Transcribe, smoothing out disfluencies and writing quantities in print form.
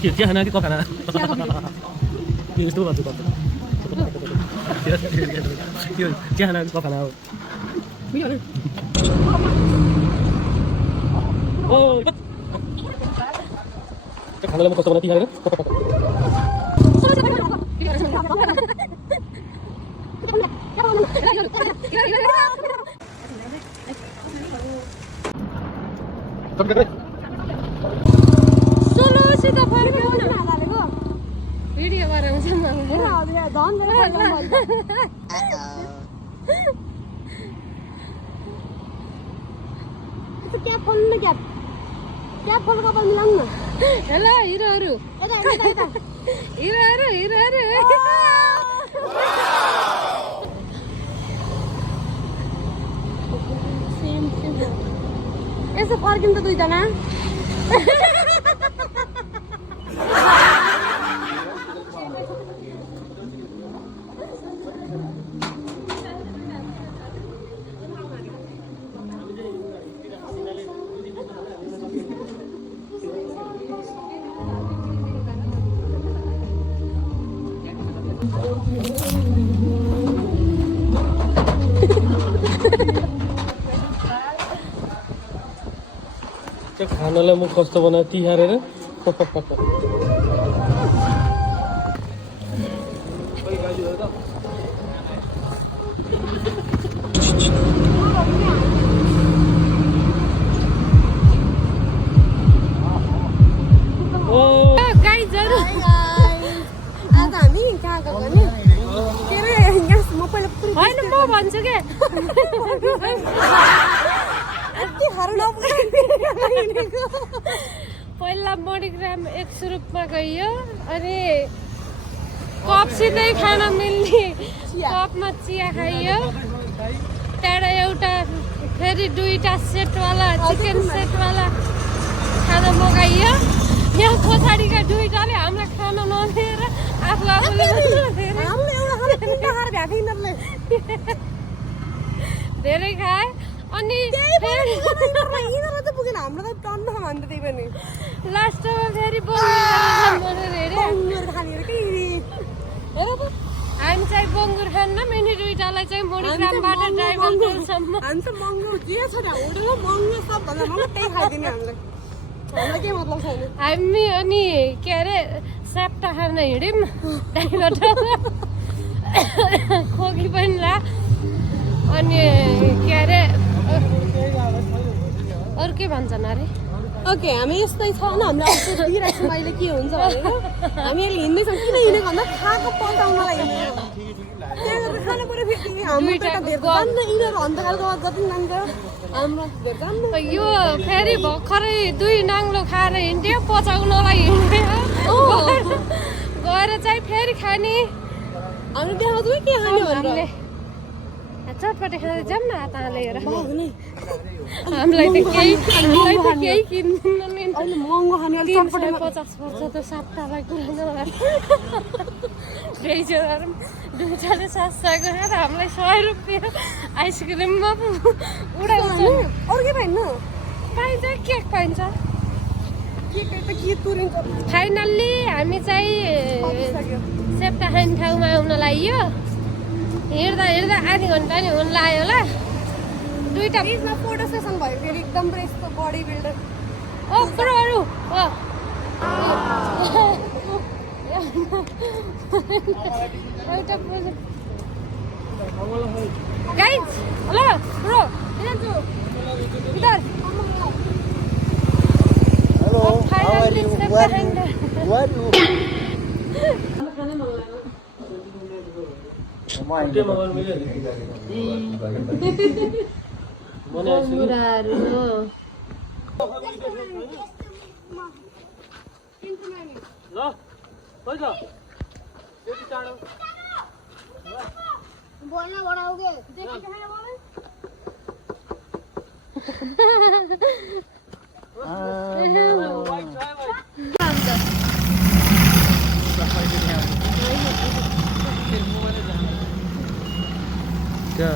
चिया खाना कि कफ खाना यस्तो गर्छु कफ त्यो चिया खाना कि कफ खाना हो ओ खानालाई म कस्तो बनाउँदै थिएँ सोलोसित फर्काउन भिडियो गराउँछ क्या खोल्नु क्या खोल कपाल मिलाउनु न हेलो हिरोहरू हिरोहरू यसो फर्किनु त दुईजना खानालाई म कस्तो बनाएँ तिहारेर आज हामी कहाँ गएको नि के अरे म पहिला होइन म भन्छु के पहिला मणिग्राम 100 रुपियाँमा गइयो अनि कपसितै खान मिल्ने कपमा चिया खाइयो त्यहाँबाट एउटा फेरि दुईटा सेटवाला चिकन सेटवाला खाना मगाइयो यहाँ पछाडिका दुईटाले हामीलाई खान नदिएर आफूले धेरै खाए अनि पुगेन हाम्रो त टन्न भन्दै त्यही पनि लास्टमा फेरि हामी चाहिँ बङ्गुर खान्न मेनी दुईटालाई चाहिँ मणिग्रामबाट ड्राइभरसम्म हामी चाहिँ महँगो जे छ होटल महँगो सबभन्दा महँगो त्यही खाइदिने हामीलाई हामीलाई के मतलब छैन हामी अनि के अरे स्याप्टा खान हिँड्यौँ त्यहाँबाट खोकी पनि ला अनि के अरे अरू के भन्छन् अरे ओके हामी यस्तै छ न हामीले दिइरहेको छौँ अहिले के हुन्छ भनेको हामी अहिले हिँड्दैछौँ किन हिँडेको भन्दा खाएको पल्टाउनलाई हिँडेको त्यहाँ खानु पऱ्यो फेरि हाम्रो पेट भेट जान्छ यिनीहरू अन्त खालको जति जान्छ हाम्रो भेट जान्छ यो फेरि भर्खरै 2 नाङ्लो खाएर हिँड्यो पचाउनलाई हिँड्यो गएर चाहिँ फेरि खाने हामी देखाउँछौँ के खाने हामीले चटपटे खाँदै जाऊँ न हात हालेर हामीलाई त केही किन्नु नि महँगो खाने 350 पर्छ त साप्टालाई कुरा नगरेर दुईटाले 700 गरेर हामीलाई 100 रुपियाँ आइसक्रिममा उडाउँछ अरू के पाइन्न पाइन्छ केक पाइन्छ के तुरिन्छ फाइनल्ली हामी चाहिँ सेप्टा खाने ठाउँमा आउन लाग्यो हिँड्दा आधी घन्टा नि हुन लाग्यो होला दुईटा बिचमा फोटो सेसन भयो फेरि एकदम यस्तो बडी बिल्डर प्रोहरू एउटा गाइज हेलो प्रो इधर Hello, how are you? बोलना बढ़ाओगे क्या